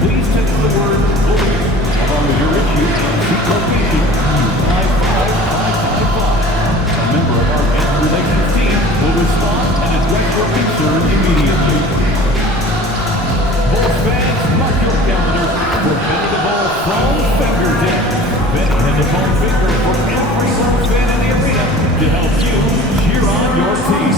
please text the word bully along with your issue and seat location to 55555. A member of our guest relations team will respond and address your concern immediately. Bulls fans, mark your calendars for Bend the Ball Phone Finger Day. Bend the phone finger for every Bulls fan in the arena to help you cheer on your team.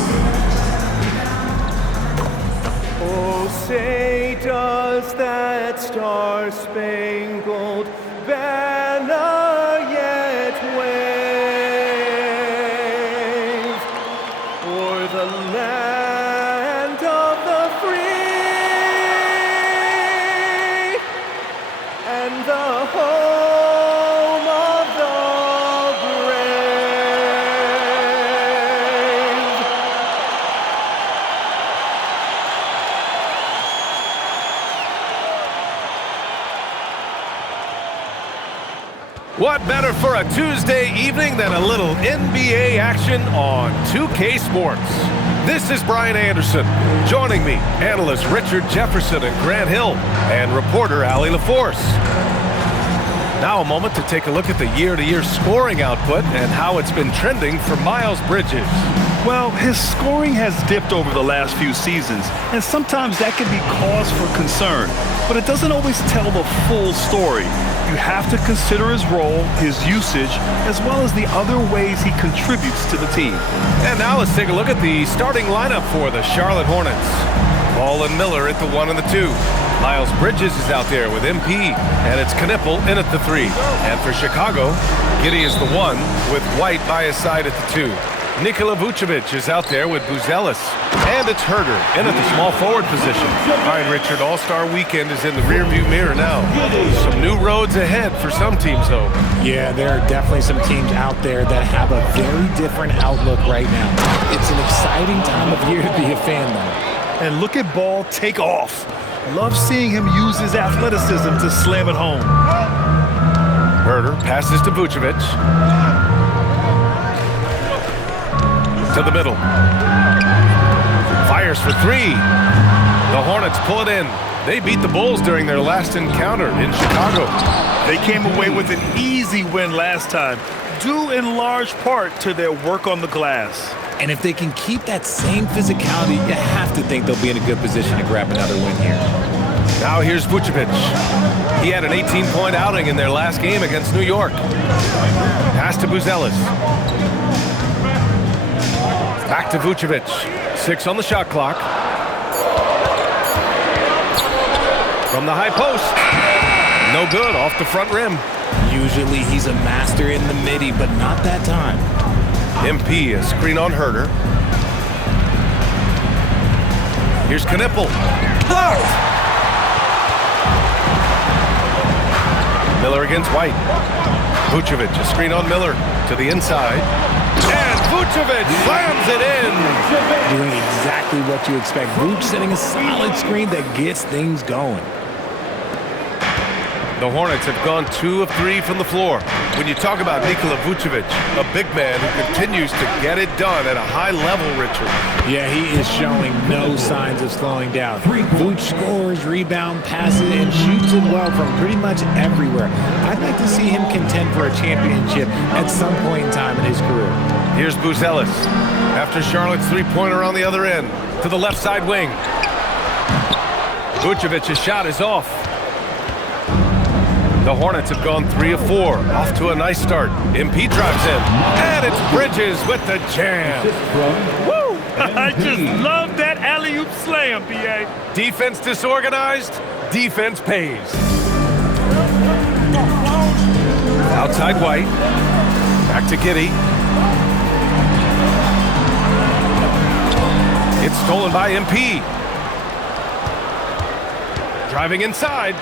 Oh, say does that star-spangled banner yet wave o'er the land of the free and the home of the brave? What better for a Tuesday evening than a little NBA action on 2K Sports? This is Brian Anderson. Joining me, analysts Richard Jefferson and Grant Hill, and reporter Allie LaForce. Now a moment to take a look at the year-to-year scoring output and how it's been trending for Miles Bridges. Well, his scoring has dipped over the last few seasons, and sometimes that can be cause for concern. But it doesn't always tell the full story. You have to consider his role, his usage, as well as the other ways he contributes to the team. And now let's take a look at the starting lineup for the Charlotte Hornets. Ball and Miller at the 1 and the 2. Miles Bridges is out there with MP, and it's Knipple in at the 3. And for Chicago, Giddey is the 1 with White by his side at the 2. Nikola Vucevic is out there with Buzelis. And it's Herder in at the small forward position. All right, Richard, All-Star Weekend is in the rearview mirror now. Some new roads ahead for some teams, though. Yeah, there are definitely some teams out there that have a very different outlook right now. It's an exciting time of year to be a fan, though. And look at Ball take off. Love seeing him use his athleticism to slam it home. Herder passes to Vucevic. To the middle. Fires for 3. The Hornets pull it in. They beat the Bulls during their last encounter in Chicago. They came away with an easy win last time, due in large part to their work on the glass. And if they can keep that same physicality, you have to think they'll be in a good position to grab another win here. Now here's Vucevic. He had an 18-point outing in their last game against New York. Pass to Buzelis. Back to Vucevic. 6 on the shot clock. From the high post. No good, off the front rim. Usually he's a master in the midi, but not that time. MP, a screen on Herder. Here's Knipple. Blocked! Miller against White. Vucevic, a screen on Miller to the inside. And Vucevic slams it in. Doing exactly what you expect. Vuce setting a solid screen that gets things going. The Hornets have gone 2 of 3 from the floor. When you talk about Nikola Vucevic, a big man who continues to get it done at a high level, Richard. Yeah, he is showing no signs of slowing down. Vuce scores, rebound, passes, and shoots it well from pretty much everywhere. I'd like to see him contend for a championship at some point in time in his career. Here's Buzelis. After Charlotte's three-pointer on the other end. To the left side wing. Vucevic's shot is off. The Hornets have gone 3 of 4, off to a nice start. MP drives in, and it's Bridges with the jam. Woo! I just love that alley-oop slam, B.A. Defense disorganized, defense pays. Outside White, back to Giddey. It's stolen by MP. Driving inside.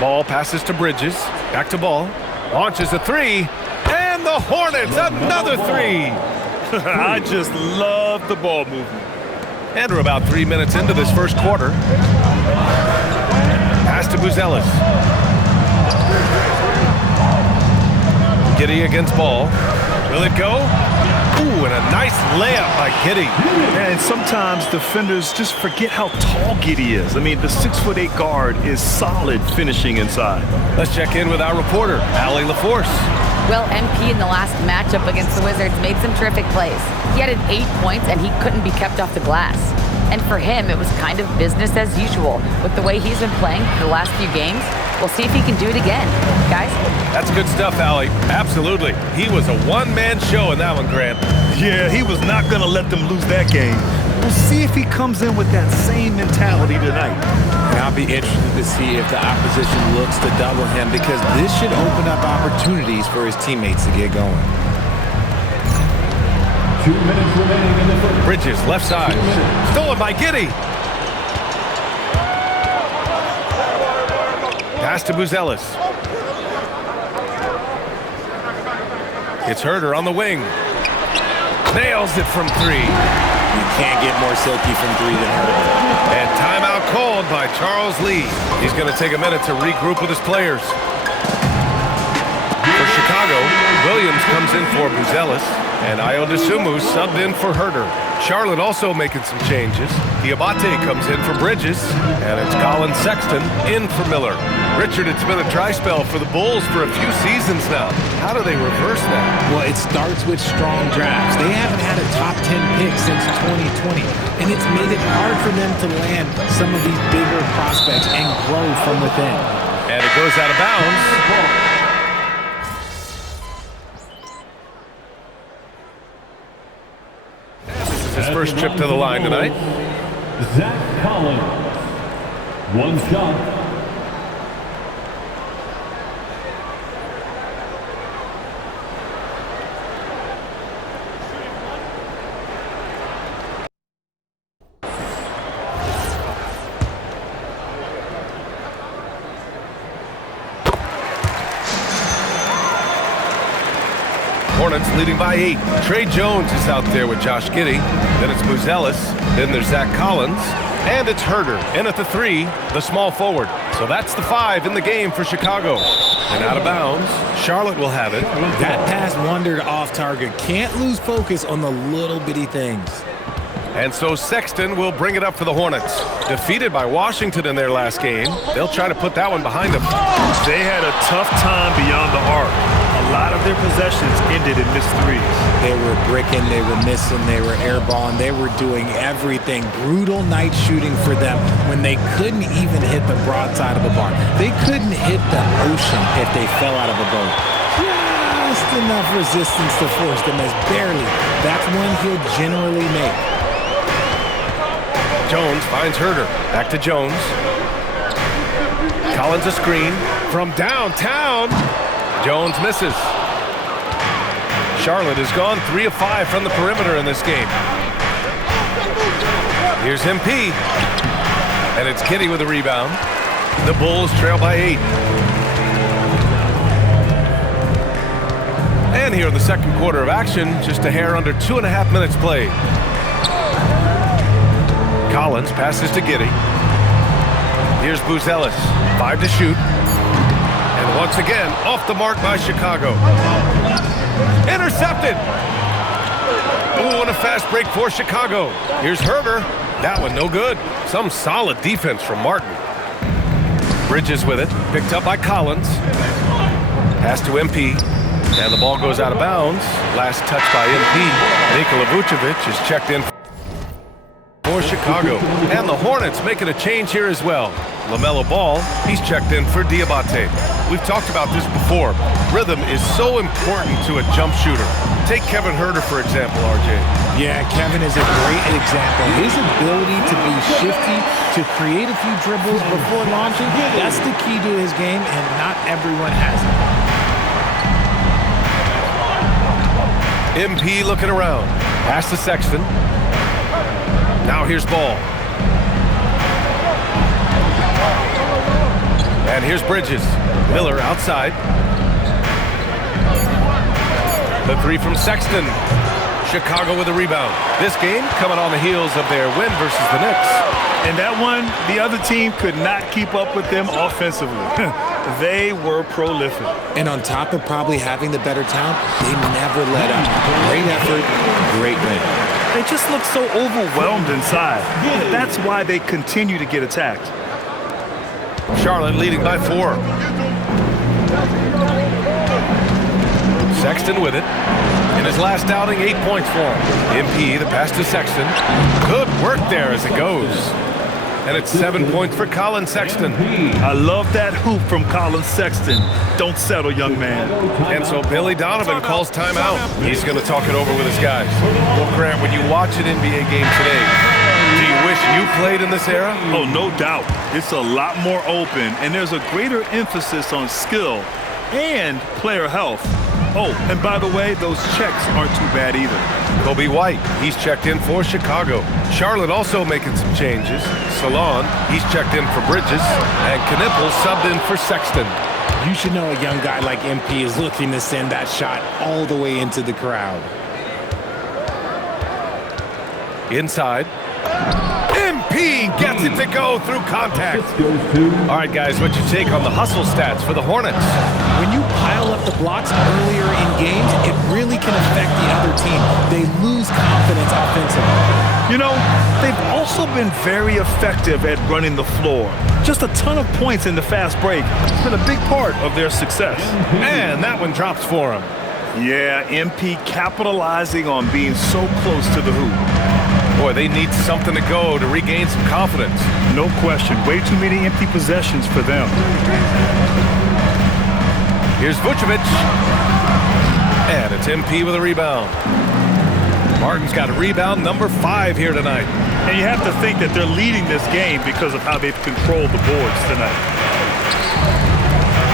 Ball passes to Bridges. Back to Ball. Launches a 3. And the Hornets, another 3. I just love the ball movement. And we're about 3 minutes into this first quarter. Pass to Buzelis. Giddey against Ball. Will it go? Ooh, and a nice layup by Giddey. And sometimes defenders just forget how tall Giddey is. I mean, the 6'8" guard is solid finishing inside. Let's check in with our reporter, Allie LaForce. Well, MP in the last matchup against the Wizards made some terrific plays. He added 8 points, and he couldn't be kept off the glass. And for him, it was kind of business as usual. With the way he's been playing for the last few games, we'll see if he can do it again. Guys? That's good stuff, Allie. Absolutely. He was a one-man show in that one, Grant. Yeah, he was not going to let them lose that game. We'll see if he comes in with that same mentality tonight. And I'll be interested to see if the opposition looks to double him, because this should open up opportunities for his teammates to get going. 2 minutes remaining in the first. Bridges, left side. Stolen by Giddey. Pass to Buzelis. It's Herder on the wing. Nails it from 3. You can't get more silky from 3 than Herder. And timeout called by Charles Lee. He's going to take a minute to regroup with his players. For Chicago, Williams comes in for Buzelis, and Ayo Dosunmu subbed in for Herder. Charlotte also making some changes. Diabate comes in for Bridges, and it's Colin Sexton in for Miller. Richard, it's been a dry spell for the Bulls for a few seasons now. How do they reverse that? Well, it starts with strong drafts. They haven't had a top 10 pick since 2020, and it's made it hard for them to land some of these bigger prospects and grow from within. And it goes out of bounds. His first trip to the line tonight. Zach Collins. One shot. Hornets leading by 8. Trey Jones is out there with Josh Giddey. Then it's Buzelis. Then there's Zach Collins. And it's Herder in at the 3, the small forward. So that's the 5 in the game for Chicago. And out of bounds, Charlotte will have it. That pass wandered off target. Can't lose focus on the little bitty things. And so Sexton will bring it up for the Hornets. Defeated by Washington in their last game, they'll try to put that one behind them. They had a tough time beyond the arc. A lot of their possessions ended in missed threes. They were bricking, they were missing, they were airballing, they were doing everything. Brutal night shooting for them when they couldn't even hit the broadside of a barn. They couldn't hit the ocean if they fell out of a boat. Just enough resistance to force them as barely. That's one he'll generally make. Jones finds Herder. Back to Jones. Collins a screen from downtown. Jones misses. Charlotte has gone 3 of 5 from the perimeter in this game. Here's MP. And it's Giddey with a rebound. The Bulls trail by 8. And here in the second quarter of action, just a hair under 2.5 minutes played. Collins passes to Giddey. Here's Buzelis. 5 to shoot. And once again, off the mark by Chicago. Intercepted. Ooh, and a fast break for Chicago. Here's Herder. That one no good. Some solid defense from Martin. Bridges with it. Picked up by Collins. Pass to MP. And the ball goes out of bounds. Last touch by MP. Nikola Vucevic is checked in for Chicago. And the Hornets making a change here as well. LaMelo Ball, he's checked in for Diabate. We've talked about this before. Rhythm is so important to a jump shooter. Take Kevin Herder, for example, RJ. Yeah, Kevin is a great example. His ability to be shifty, to create a few dribbles before launching, that's the key to his game, and not everyone has it. MP looking around. Pass to Sexton. Now here's Ball. And here's Bridges. Miller outside. The 3 from Sexton. Chicago with a rebound. This game coming on the heels of their win versus the Knicks. And that one, the other team could not keep up with them offensively. They were prolific. And on top of probably having the better talent, they never let up. Great effort, great win. They just look so overwhelmed inside. That's why they continue to get attacked. Charlotte leading by 4. Sexton with it. In his last outing, 8 points for him. MP, the pass to Sexton. Good work there as it goes. And it's 7 points for Colin Sexton. I love that hoop from Colin Sexton. Don't settle, young man. And so Billy Donovan calls timeout. He's going to talk it over with his guys. Well, Grant, when you watch an NBA game today, do you wish you played in this era? Oh, no doubt. It's a lot more open, and there's a greater emphasis on skill and player health. Oh, and by the way, those checks aren't too bad either. Kobe White, he's checked in for Chicago. Charlotte also making some changes. Salon, he's checked in for Bridges. And Knipple subbed in for Sexton. You should know a young guy like MP is looking to send that shot all the way into the crowd. Inside. MP gets it to go through contact. All right, guys, what's your take on the hustle stats for the Hornets? When you pile up the blocks earlier in games, it really can affect the other team. They lose confidence offensively. You know, they've also been very effective at running the floor. Just a ton of points in the fast break. It's been a big part of their success. And that one drops for him. Yeah, MP capitalizing on being so close to the hoop. Boy, they need something to go to regain some confidence. No question. Way too many empty possessions for them. Here's Vucevic. And it's MP with a rebound. Martin's got a rebound number 5 here tonight. And you have to think that they're leading this game because of how they've controlled the boards tonight.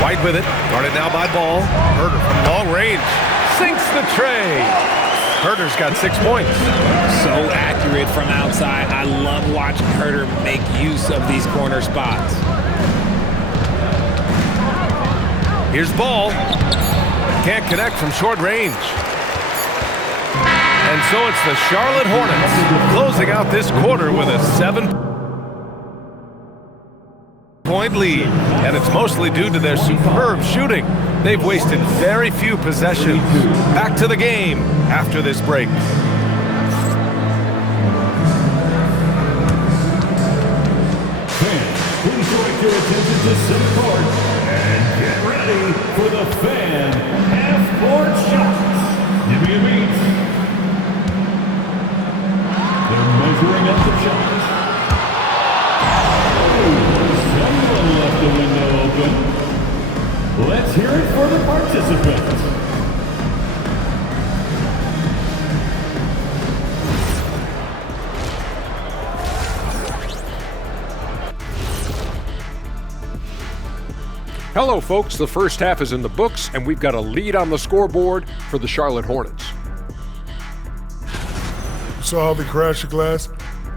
White with it. Guarded now by Ball. Herter from long range. Sinks the tray. Herter's got 6 points. So accurate from outside. I love watching Herter make use of these corner spots. Here's Ball. Can't connect from short range. And so it's the Charlotte Hornets closing out this quarter with a 7-point lead. And it's mostly due to their superb shooting. They've wasted very few possessions. Back to the game after this break. Fans, please direct your attention to center court and get ready for the fan half-court shots. Give me a beat. They're measuring up the shots. Someone left the window open. Let's hear it for the participants. Hello, folks. The first half is in the books, and we've got a lead on the scoreboard for the Charlotte Hornets. Saw how they crashed the glass?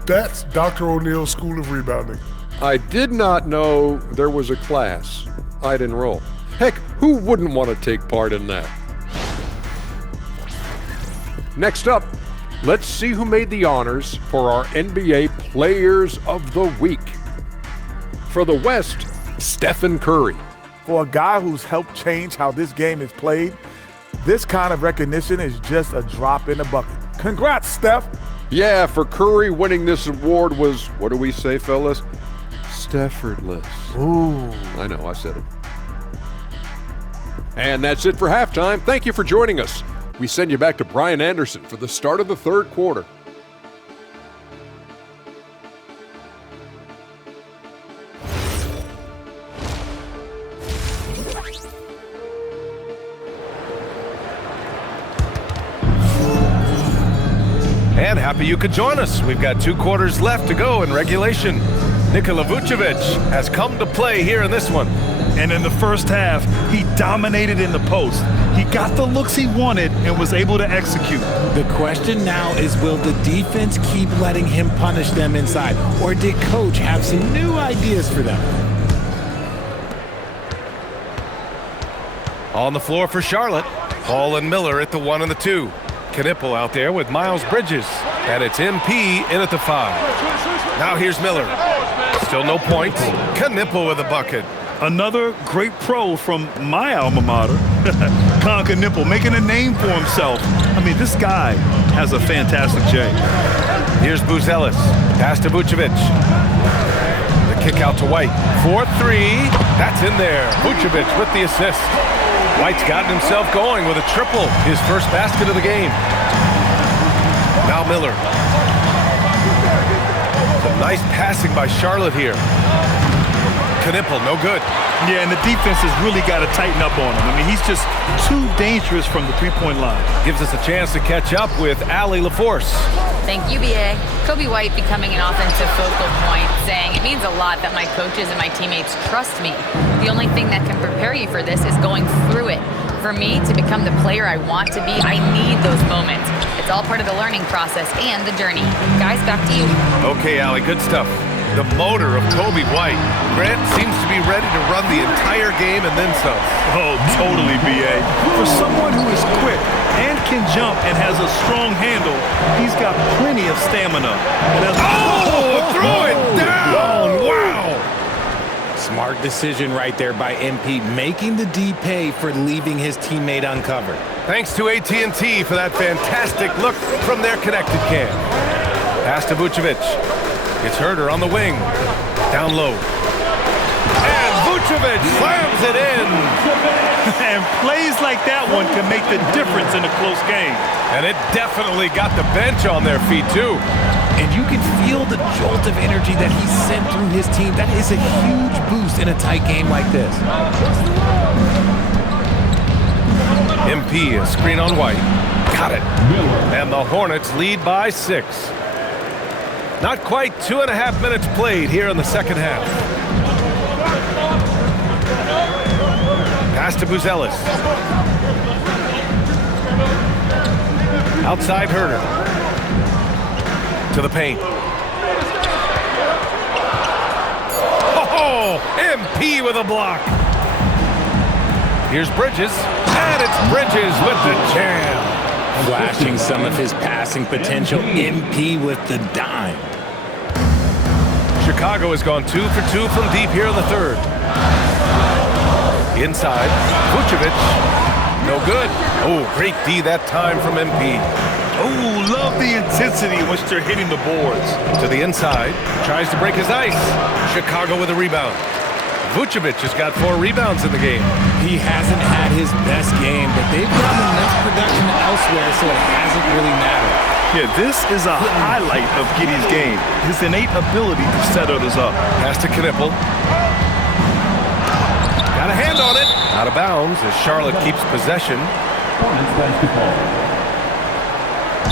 That's Dr. O'Neill's School of Rebounding. I did not know there was a class I'd enroll. Heck, who wouldn't want to take part in that? Next up, let's see who made the honors for our NBA Players of the Week. For the West, Stephen Curry. For a guy who's helped change how this game is played, this kind of recognition is just a drop in the bucket. Congrats, Steph. Yeah, for Curry, winning this award was, what do we say, fellas? Steffordless. Ooh. I know, I said it. And that's it for halftime. Thank you for joining us. We send you back to Brian Anderson for the start of the third quarter. And happy you could join us. We've got 2 quarters left to go in regulation. Nikola Vucevic has come to play here in this one. And in the first half, he dominated in the post. He got the looks he wanted and was able to execute. The question now is, will the defense keep letting him punish them inside? Or did Coach have some new ideas for them? On the floor for Charlotte, Hall and Miller at the 1 and the 2. Knipple out there with Miles Bridges. And it's MP in at the 5. Now here's Miller. Still no points. Knipple with a bucket. Another great pro from my alma mater, Colin Knueppel, making a name for himself. I mean, this guy has a fantastic J. Here's Buzelis. Pass to Vucevic. The kick out to White. 4-3. That's in there. Vucevic with the assist. White's gotten himself going with a triple. His first basket of the game. Now Miller. Some nice passing by Charlotte here. Knueppel, no good. Yeah, and the defense has really got to tighten up on him. I mean, he's just too dangerous from the three-point line. Gives us a chance to catch up with Allie LaForce. Thank you, BA. Kobe White becoming an offensive focal point, saying, it means a lot that my coaches and my teammates trust me. The only thing that can prepare you for this is going through it. For me to become the player I want to be, I need those moments. It's all part of the learning process and the journey. Guys, back to you. Okay, Allie, good stuff. The motor of Kobe White. Grant seems to be ready to run the entire game and then some. Oh, totally, BA. For someone who is quick and can jump and has a strong handle, he's got plenty of stamina. Throw it down! Wow! Smart decision right there by MP, making the D pay for leaving his teammate uncovered. Thanks to AT&T for that fantastic look from their connected cam. Pass to Vucevic. It's Herter on the wing. Down low. And Vucevic slams it in. And plays like that one can make the difference in a close game. And it definitely got the bench on their feet, too. And you can feel the jolt of energy that he sent through his team. That is a huge boost in a tight game like this. MP, a screen on White. Got it. And the Hornets lead by 6. Not quite 2.5 minutes played here in the second half. Pass to Buzelis. Outside Herter. To the paint. Oh, MP with a block. Here's Bridges. And it's Bridges with the jam. Flashing some of his passing potential. MP with the dime. Chicago has gone 2 for 2 from deep here in the third. Inside, Vucevic. No good. Oh, great D that time from MP. Oh, love the intensity in which they're hitting the boards. To the inside, tries to break his ice. Chicago with a rebound. Vucevic has got 4 rebounds in the game. He hasn't had his best game, but they've gotten enough production elsewhere, so it hasn't really mattered. Yeah, this is a highlight of Giddey's game. His innate ability to set others up. Pass to Knueppel. Got a hand on it. Out of bounds as Charlotte keeps possession.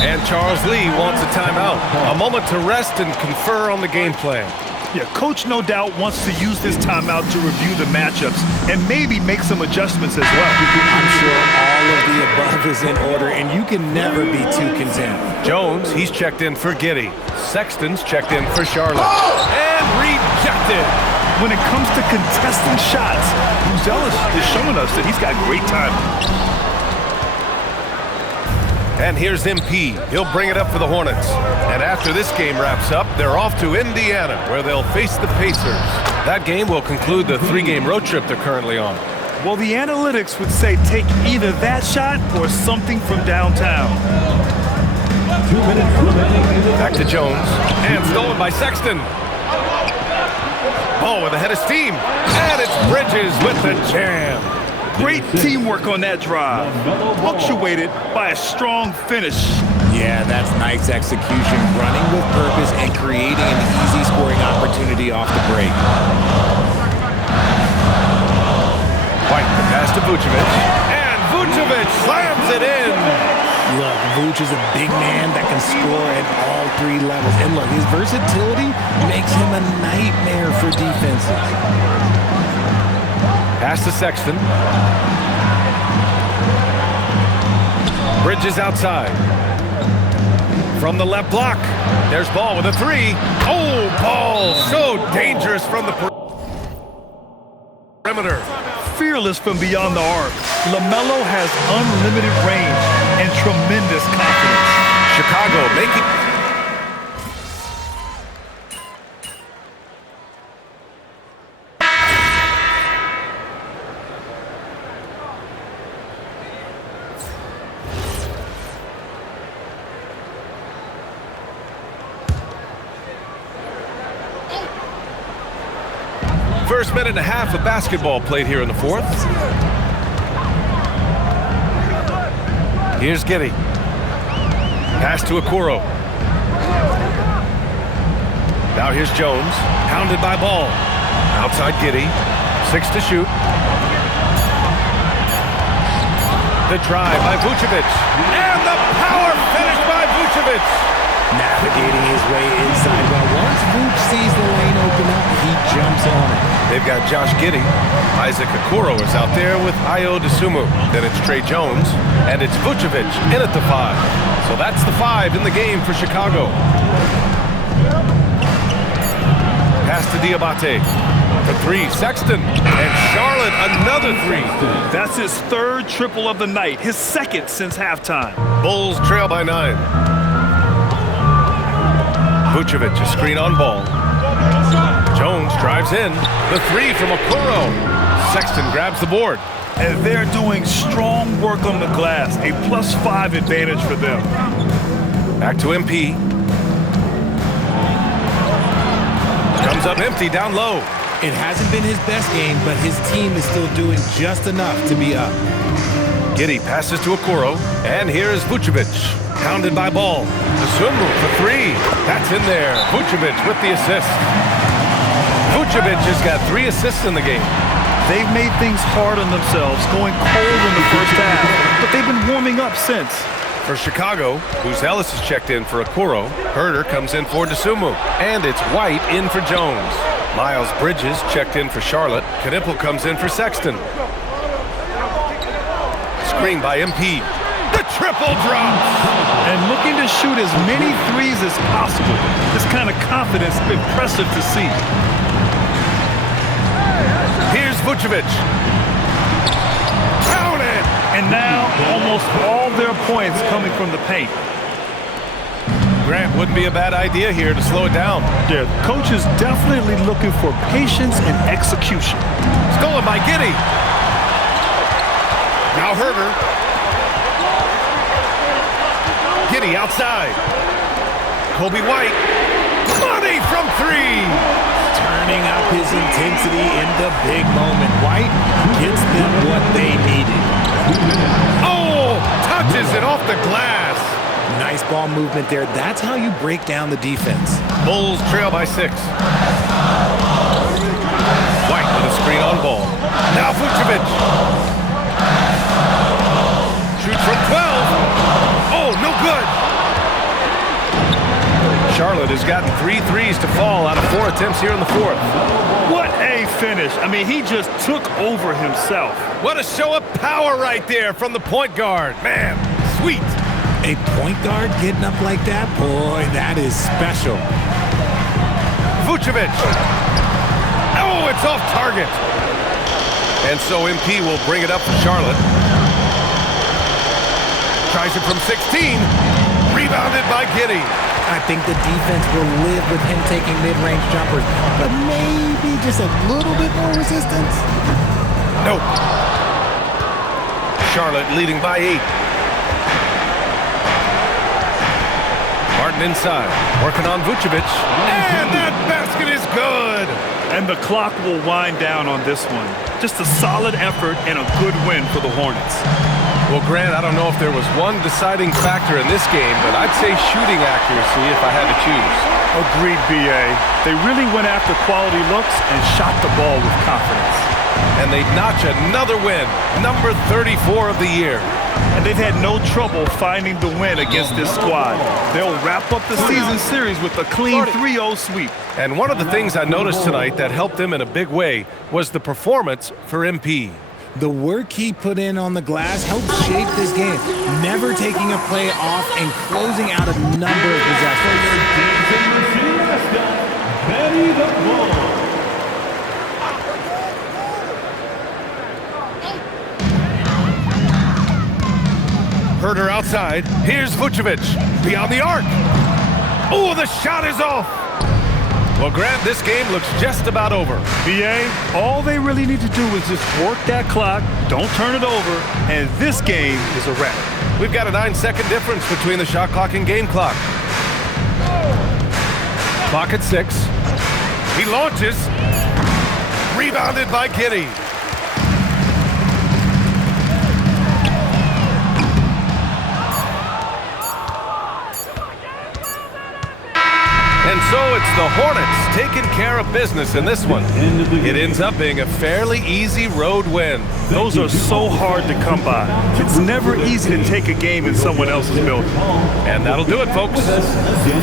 And Charles Lee wants a timeout. A moment to rest and confer on the game plan. Yeah, Coach no doubt wants to use this timeout to review the matchups and maybe make some adjustments as well. I'm sure all of the above is in order, and you can never be too content. Jones, he's checked in for Giddey. Sexton's checked in for Charlotte. And rejected. When it comes to contesting shots, Buzelis is showing us that he's got great timing. And here's MP. He'll bring it up for the Hornets. And after this game wraps up, they're off to Indiana, where they'll face the Pacers. That game will conclude the 3-game road trip they're currently on. Well, the analytics would say take either that shot or something from downtown. 2 minutes remaining. Back to Jones. And stolen by Sexton. Ball with a head of steam. And it's Bridges with the jam. Great teamwork on that drive, punctuated by a strong finish. Yeah, that's nice execution, running with purpose and creating an easy scoring opportunity off the break. White, the pass to Vucevic. And Vucevic slams it in. Look, Vuce is a big man that can score at all 3 levels. And look, his versatility makes him a nightmare for defenses. Pass to Sexton. Bridges outside. From the left block. There's Ball with a 3. Oh, Ball so dangerous from the perimeter. Fearless from beyond the arc, LaMelo has unlimited range and tremendous confidence. Chicago making... First minute and a half of basketball played here in the fourth. Here's Giddey. Pass to Okoro. Now here's Jones, hounded by Ball. Outside Giddey, 6 to shoot. The drive by Vucevic, and the power finish by Vucevic. Navigating his way inside. Well, once Vooch sees the lane open up, he jumps on it. They've got Josh Giddey. Isaac Okoro is out there with Ayo Dosunmu. Then it's Trey Jones, and it's Vucevic in at the 5. So that's the 5 in the game for Chicago. Pass to Diabate. For 3, Sexton. And Charlotte, another 3. That's his third triple of the night, his second since halftime. Bulls trail by 9. Vucevic, a screen on Ball. Jones drives in. The 3 from Okoro. Sexton grabs the board. And they're doing strong work on the glass, a +5 advantage for them. Back to MP. Comes up empty down low. It hasn't been his best game, but his team is still doing just enough to be up. Giddey passes to Okoro, and here's Vucevic, hounded by Ball. Dosunmu for 3. That's in there. Vucevic with the assist. Vucevic has got 3 assists in the game. They've made things hard on themselves, going cold in the first half, but they've been warming up since. For Chicago, Booz Ellis is checked in for Okoro. Herder comes in for Dosunmu, and it's White in for Jones. Miles Bridges checked in for Charlotte. Knipple comes in for Sexton. Screen by MP. The triple drop! And looking to shoot as many threes as possible. This kind of confidence is impressive to see. Here's Vucevic. Count it! And now, almost all their points coming from the paint. Grant, wouldn't be a bad idea here to slow it down. The coach is definitely looking for patience and execution. Stolen by Giddey. Now Herder. Giddey outside. Kobe White. Money from 3. Turning up his intensity in the big moment. White gets them what they needed. Oh, touches it off the glass. Nice ball movement there. That's how you break down the defense. Bulls trail by 6. White with a screen on Ball. Now Vucevic. Shoots from 12. Oh, no good. Charlotte has gotten 3 threes to fall out of 4 attempts here in the fourth. What a finish. I mean, he just took over himself. What a show of power right there from the point guard. Man, sweet. A point guard getting up like that? Boy, that is special. Vucevic. Oh, it's off target. And so MP will bring it up for Charlotte. Tries it from 16. Rebounded by Giddey. I think the defense will live with him taking mid-range jumpers, but maybe just a little bit more resistance. Nope. Charlotte leading by 8. Martin inside, working on Vucevic. And that basket is good. And the clock will wind down on this one. Just a solid effort and a good win for the Hornets. Well, Grant, I don't know if there was one deciding factor in this game, but I'd say shooting accuracy if I had to choose. Agreed, B.A. They really went after quality looks and shot the ball with confidence. And they notch another win, number 34 of the year. And they've had no trouble finding the win against this squad. They'll wrap up the season series with a clean 3-0 sweep. And one of the things I noticed tonight that helped them in a big way was the performance for MP. The work he put in on the glass helped shape this game, never taking a play off and closing out a number of possessions. Herder outside. Here's Vucevic beyond the arc. Oh, the shot is off. Well, Grant, this game looks just about over. B.A., all they really need to do is just work that clock, don't turn it over, and this game is a wrap. We've got a 9-second difference between the shot clock and game clock. Clock at 6. He launches. Rebounded by Giddey. And so it's the Hornets taking care of business in this one. It ends up being a fairly easy road win. Those are so hard to come by. It's never easy to take a game in someone else's building. And that'll do it, folks.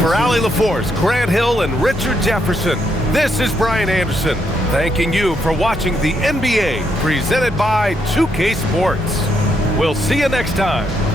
For Allie LaForce, Grant Hill, and Richard Jefferson, this is Brian Anderson, thanking you for watching the NBA presented by 2K Sports. We'll see you next time.